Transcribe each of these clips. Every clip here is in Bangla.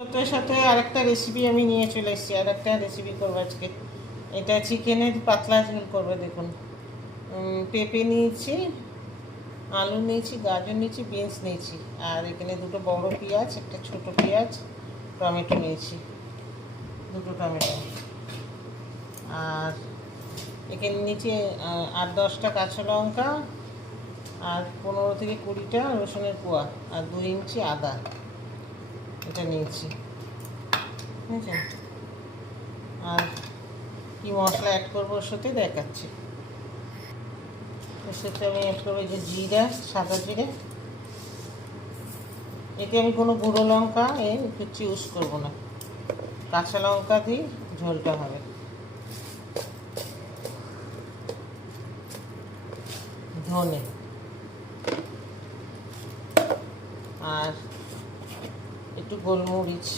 সাথে সাথে আরেকটা রেসিপি আমি নিয়ে চলে এসেছি। আরেকটা রেসিপি করবো আজকে। এটা চিকেনের পাতলা ঝোল করবো। দেখুন, পেঁপে নিয়েছি, আলু নিয়েছি, গাজর নিয়েছি, বিনস নিয়েছি, আর এখানে দুটো বড় পেঁয়াজ, একটা ছোট পেঁয়াজ, টমেটো নিয়েছি, দুটো টমেটো, আর এখানে নিয়েছি 8-10টা কাঁচা লঙ্কা, আর 15 থেকে 20টা রসুনের কোয়া, আর 2 ইঞ্চি আদা। এটা নিয়েছি, বুঝেছেন? আর কি মশলা অ্যাড করবো ওর সাথে দেখাচ্ছি। ওর সাথে আমি অ্যাড করবো এই যে জিরা, সাদা জিরে। এতে আমি কোনো গুঁড়ো লঙ্কা কিছু ইউজ করবো না, কাঁচা লঙ্কা দিয়ে ঝোলটা হবে। ধনে, আর একটু গোলমরিচ,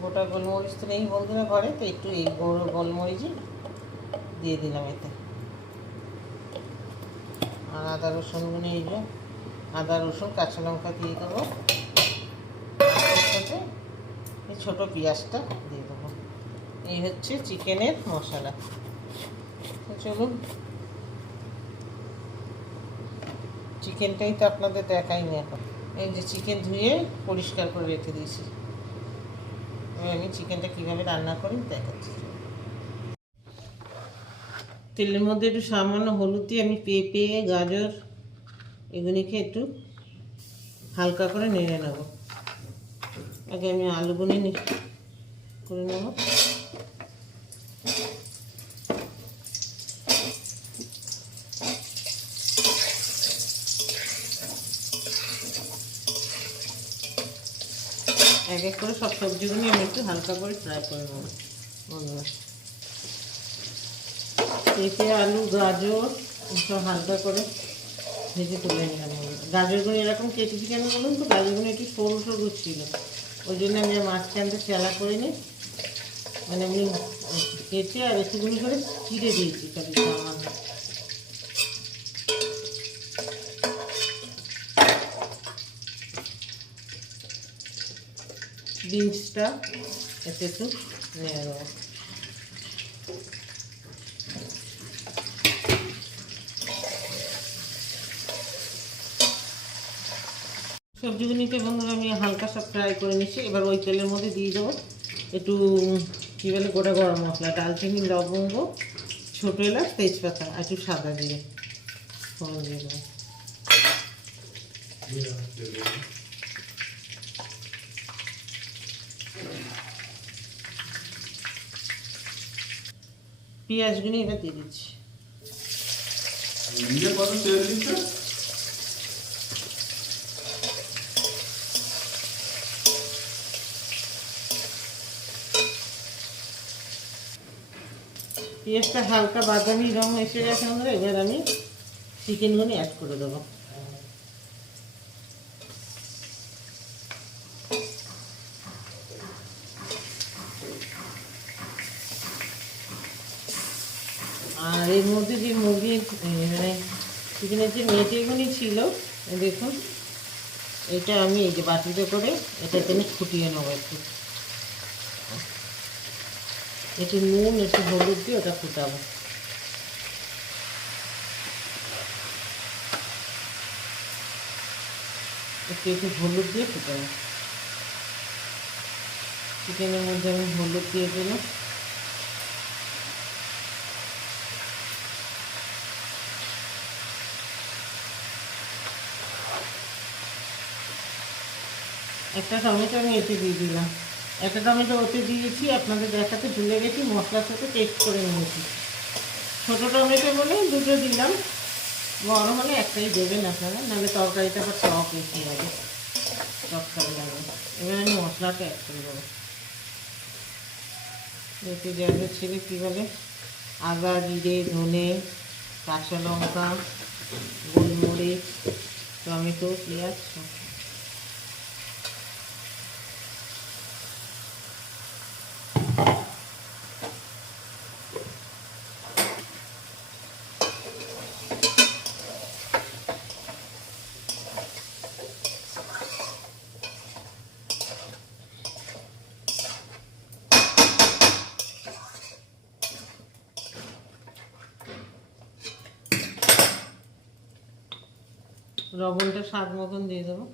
গোটা গোলমরিচ তো নেই বন্ধুরা ঘরে, তো একটু এই গোলমরিচই দিয়ে দিলাম এতে। আর আদা রসুন এই যে আদা রসুন কাঁচা লঙ্কা দিয়ে দেবো, সাথে এই ছোটো পেঁয়াজটা দিয়ে দেবো। এই হচ্ছে চিকেনের মশলা। চলুন, চিকেনটাই তো আপনাদের দেখাইনি এখন। এই যে চিকেন ধুয়ে পরিষ্কার করে রেখে দিয়েছি। আমি চিকেনটা কীভাবে রান্না করি দেখাচ্ছি। তেলের মধ্যে একটু সামান্য হলুদ দিয়ে আমি পেঁপে, গাজর এগুলিকে একটু হালকা করে নেড়ে নেব। আগে আমি আলুগুলি করে নেব। এক এক করে সব সবজিগুলি আমি একটু হালকা করে ফ্রাই করে নেব বন্ধুরা। পেঁপে, আলু, গাজর সব হালকা করে ভেজে তুলে নিলাম। গাজরগুলো এরকম কেটেছি কেন বলুন তো, গাজরগুলো একটু সরু সরু ছিল, ওই জন্য আমি মাঝখানটা চেলা করে নিই, মানে আমি কেটে আর একটুগুলো করে চিড়ে দিয়েছি খালি সামান্য। বিনসটা এতে একটু নিয়ে নেব। সবজিগুলিকে বন্ধুরা আমি হালকা সব ফ্রাই করে নিচ্ছি। এবার ওই তেলের মধ্যে দিয়ে দেবো একটু কী বলে গোটা গরম মশলা, দারচিনি, লবঙ্গ, ছোটো এলাচ, তেজপাতা, আর একটু সাদা জিরে ফোড়ন দিয়ে দেবো। পেঁয়াজগুলি এবার দিয়ে দিচ্ছি। পেঁয়াজটা হালকা বাদামি রং এসে গেছে আমরা, এবার আমি চিকেনগুলো অ্যাড করে দেবো। আর এর মধ্যে যে মুরগি মানে চিকেনের যে মেটেগুলি ছিল দেখুন, এটা আমি এই যে বাটিতে করে এটাতে আমি ফুটিয়ে নেবো। একটু নুন, একটু হলুদ দিয়ে ওটা ফুটাবো। একটু হলুদ দিয়ে ফুটাবো। চিকেনের মধ্যে আমি হলুদ দিয়ে দিলাম। একটা টমেটো আমি এতে দিয়ে দিলাম। একটা টমেটো ওতে দিয়েছি, আপনাদের দেখাতে ভুলে গেছি, মশলার সাথে টেস্ট করে নিয়েছি। ছোটো টমেটো বলে দুটো দিলাম, বড় হলে একটাই দেবেন আপনারা, নাহলে তরকারিটা আবার টক বেশি হবে, টকটাই লাগবে। এবার আমি মশলাটা অ্যাড করে দেবো। এতে যাদের ছেলে কী বলে আদা, জিরে, ধনে, কাঁচা লঙ্কা, গোলমরিচ, টমেটো, পেঁয়াজ। লবণটা স্বাদ মতন দিয়ে দেবো।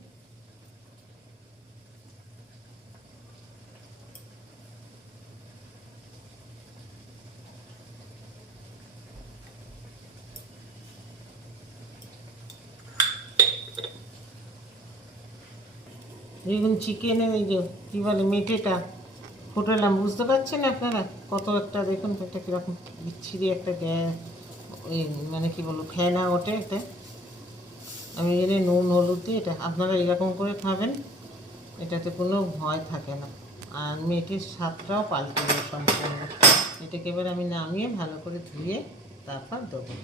দেখুন চিকেনের এই যে কী বলে মেটেটা ফোটালাম, বুঝতে পারছেন আপনারা কত একটা, দেখুন একটা কীরকম বিচ্ছিরি একটা ওই মানে কী বলবো ফেনা ওঠে। এটা আমি এনে নুন হলুদ দিয়ে, এটা আপনারা এরকম করে খাবেন, এটাতে কোনো ভয় থাকে না, আর মেটের স্বাদটাও পাল্টে দেবে সম্পূর্ণ। এটাকে এবার আমি নামিয়ে ভালো করে ধুয়ে তারপর দেবো।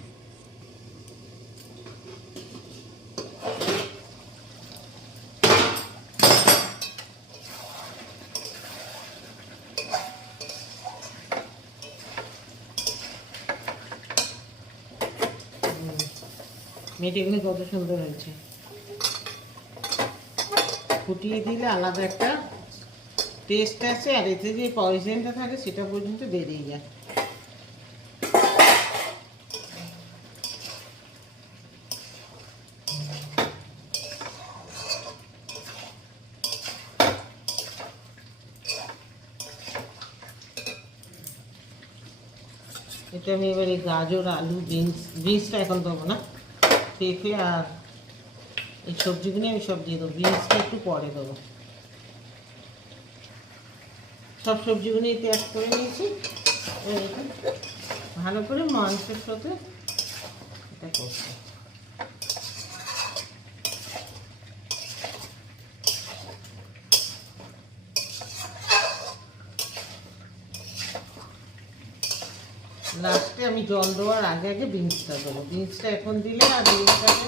মেটেগুলো কত সুন্দর হয়েছে, ফুটিয়ে দিলে আলাদা একটা টেস্ট আছে, আর এতে যে পয়জনটা থাকে সেটা পর্যন্ত বেরিয়ে যায়। এটা আমি এবার এই গাজর আলু বিনসটা এখন দেবো না, পেঁপে আর এই সবজিগুলো আমি সব দিয়ে দেবো, বিনসটা একটু পরে দেবো। সব সবজিগুলো এতে অ্যাড করে নিয়েছি, ভালো করে মাংসের সাথে এটা করছি। লাস্টে আমি জল দেওয়ার আগে আগে বিনসটা দেবো, বিনসটা এখন দিলে আর বিনসটাকে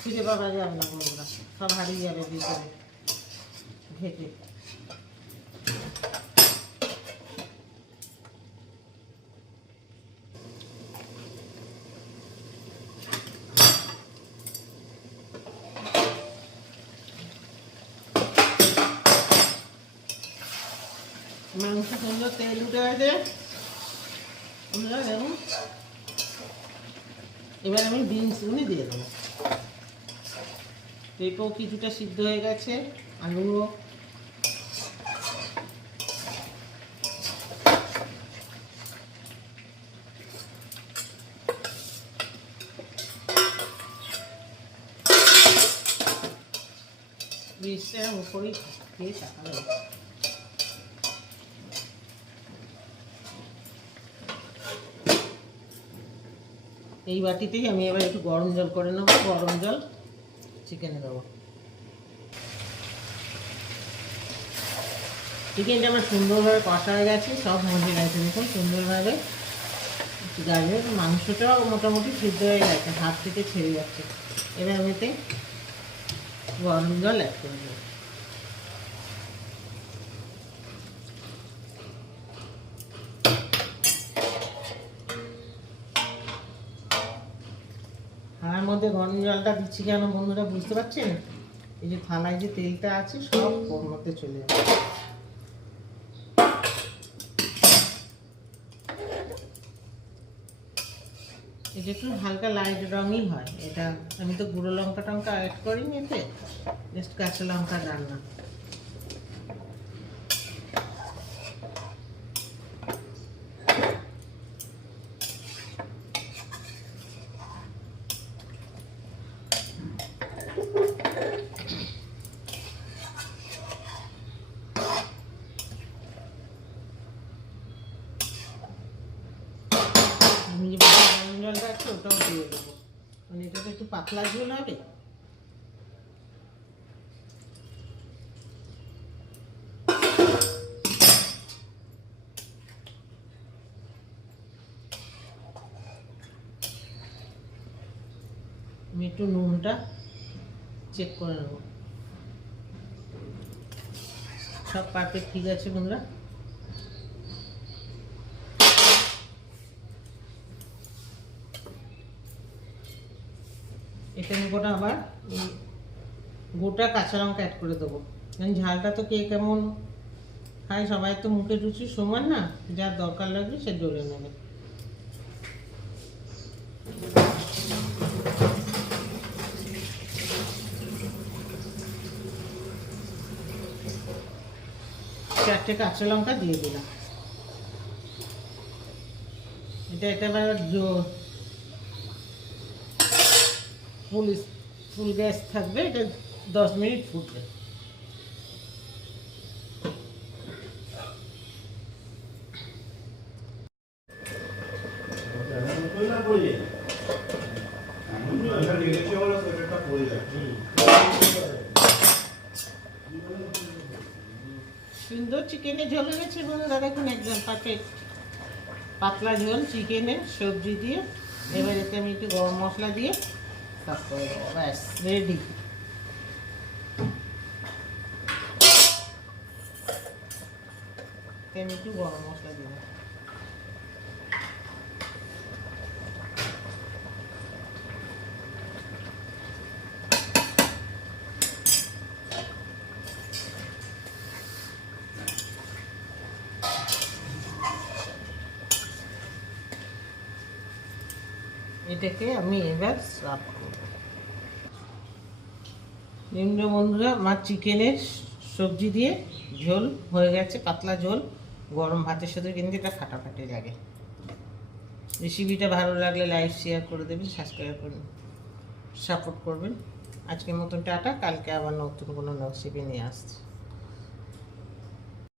খুঁজে পাওয়া যাবে না বন্ধুরা, সব হারিয়ে যাবে ভিতরে ঘেটে। মাংস সুন্দর তেল উঠে গেছে, এবার আমি বিনসগুলি দিয়ে দেবো। পেঁপেও কিছুটা সিদ্ধ হয়ে গেছে, আলুও। বিনসটা উপরেই দিয়ে চাপাবো। এই বাটিতেই আমি এবার একটু গরম জল করে নেবো, গরম জল চিকেনে দেবো। চিকেনটা আমার সুন্দরভাবে কষা হয়ে গেছে, সব মজে গেছে, দেখুন সুন্দরভাবে। গাজর মাংসটাও মোটামুটি সিদ্ধ হয়ে গেছে, হাত থেকে ছেড়ে যাচ্ছে। এবার আমি এতে গরম জল অ্যাড করে দেবো। থালার মধ্যে গরম জলটা দিচ্ছি কেন বন্ধুরা বুঝতে পারছেন? এই যে থালায় যে তেলটা আছে সব ওর মধ্যে চলে যাবে। এটা একটু হালকা লাইট রঙই হয়, এটা আমি তো গুঁড়ো লঙ্কা টঙ্কা অ্যাড করিনি এতে, জাস্ট কাঁচা লঙ্কা রান্না। আমি যে গরম জলটা আছে ওটাও দিয়ে দেবো, মানে এটা তো একটু পাতলা ঝোল হবে। আমি একটু নুনটা চেক করে নেব, সব পারফেক্ট ঠিক আছে বন্ধুরা। এটা আমি গোটা আবার গোটা কাঁচা লঙ্কা অ্যাড করে দেবো, কারণ ঝালটা তো কে কেমন খায়, সবাই তো মুখের রুচি সমান না, যার দরকার লাগবে সে জ্বলে নেবে। 4টে কাঁচা লঙ্কা দিয়ে দিলাম। এটা একেবারে ফুল গ্যাস থাকবে, এটা 10 মিনিট ফুটবে। সুন্দর চিকেনে ঝোল হয়ে গেছে বন্ধুরা, দেখুন একদম পারফেক্ট পাতলা ঝোল চিকেনের সবজি দিয়ে। এবার এতে আমি একটু গরম মশলা দিয়ে সার্ভ করে দেবো, ব্যাস রেডি। আমি একটু গরম মশলা দিব। এটাকে আমি এবার সার্ভ করব। নিম্ন বন্ধুরা, আমার চিকেনের সবজি দিয়ে ঝোল হয়ে গেছে, পাতলা ঝোল। গরম ভাতের সাথে কিন্তু এটা ফাটাফাটি লাগে। রেসিপিটা ভালো লাগলে লাইক শেয়ার করে দেবেন, সাবস্ক্রাইব করবেন, সাপোর্ট করবেন। আজকের মতন টাটা, কালকে আবার নতুন কোনো রেসিপি নিয়ে আসছি।